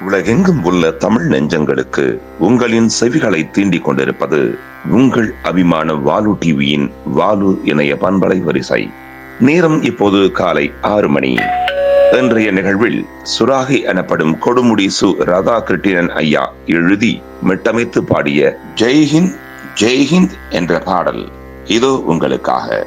உலகெங்கும் உள்ள தமிழ் நெஞ்சங்களுக்கு உங்களின் செவிகளை தீண்டிக் கொண்டிருப்பது உங்கள் அபிமான வாலு டிவியின் வாலு இணைய பண்பலை வரிசை. நேரம் இப்போது காலை ஆறு மணி. இன்றைய நிகழ்வில் சுராகி எனப்படும் கொடுமுடி சு ராதா கிருட்டிணன் ஐயா எழுதி மிட்டமைத்து பாடிய ஜெய்ஹிந்த் ஜெய்ஹிந்த் என்ற பாடல் இதோ உங்களுக்காக.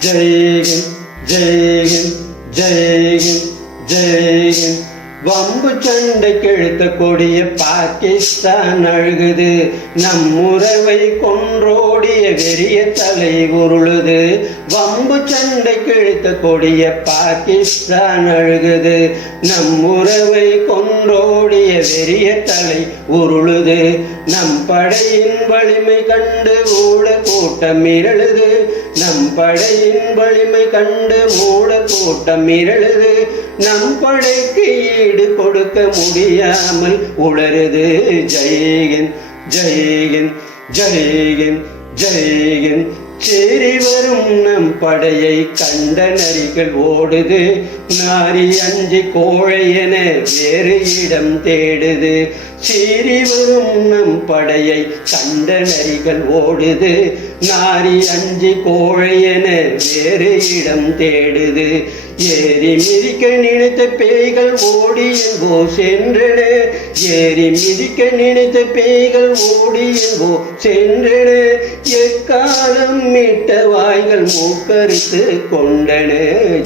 ஜெய்ஹிந்த் ஜெய்ஹிந்த் ஜெய்ஹிந்த் ஜெய்ஹிந்த். வம்பு சண்டைக்கு கிழத்த கொடிய பாகிஸ்தான் அழுகுது. நம் உறவை கொன்றோடிய வெறிய தலை உருளுது. வம்பு சண்டைக்கு கிழத்த கொடிய பாகிஸ்தான் அழுகுது. நம் உறவை கொன்றோடிய வெறிய தலை உருளுது. நம் படையின் வலிமை கண்டு மூட கூட்டம் மிரழுது நம் படையின் வலிமை கண்டு மூட கூட்டம் மிரழுது நம் படைக்கு ஈடு கொடுக்க முடியாமல் உளருது ஜெயகன் ஜெயகன் ஜெயகன் ஜெயகன் சேரி வரும் நம் படையை கண்ட நரிகள் ஓடுது. நாரி அஞ்சு கோழை என வேறு இடம் தேடுது. சீறி வரும் நம் படையை கண்ட நரிகள் ஓடுது. நாரி அஞ்சு கோழையென வேறு இடம் தேடுது. ஏறி மிதிக்க நினைத்த பேய்கள் ஓடி எங்கோ சென்றன. ஏறி மிதிக்க நினைத்த பேய்கள் ஓடி எங்கோ சென்றன. எக்காலம் மீட்ட வாய்கள் மூக்கரித்து கொண்டன.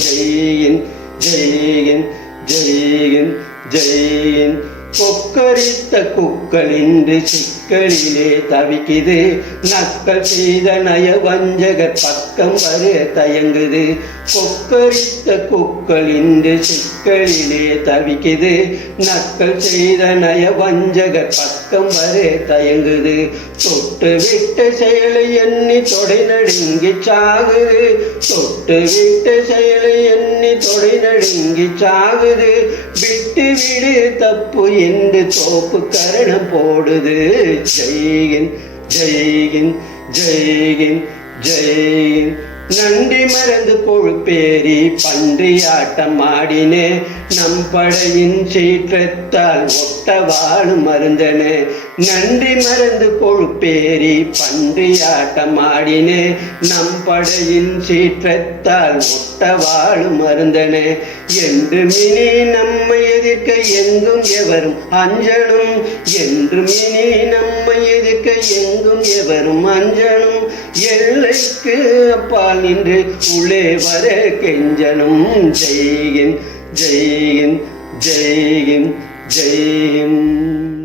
ஜெயின் ஜெயின் ஜெயின் ஜெயின். கொக்கரித்த குக்கள் இன்று சிக்கலிலே தவிக்குது. நக்கல் செய்த நய வஞ்சகர் பக்கம் வரு தயங்குது. கொக்கரித்த குக்கள் இன்று சிக்கலிலே தவிக்குது. நக்கல் செய்த நய வஞ்சகர் பக்கம் வரு தயங்குது. தொட்டு விட்ட செயலை எண்ணி தொடை நடுங்கி சாகுது. தொட்டு விட்ட செயலை எண்ணி நடுங்கி சாகுது. விட்டு விடு தப்பு என்று தோப்பு கரணம் போடுது. ஜெய்கின் ஜெய்கின் ஜெய்கின் ஜெய்கின் நன்றி மறந்து கொழுப்பேறி பன்றி ஆட்டம் ஆடினே நம் படையின் சீற்றத்தால் ஒட்ட வாழும் மருந்தனே. நன்றி மறந்து கொழுப்பேறி பன்றி ஆட்டம் ஆடினே நம் படையின் சீற்றத்தால் ஒட்ட வாழும் மருந்தனே. என்று மினி நம்மை எதிர்க்க எங்கும் எவரும் அஞ்சனும் என்று மினி நம்மை எதிர்க்க எங்கும் எவரும் அஞ்சனும். எல்லைக்கு அப்பால் நின்று உள்ளே வர கெஞ்சனும். ஜெய்கின் ஜெய்கின் ஜெய்கின் ஜெய்கின்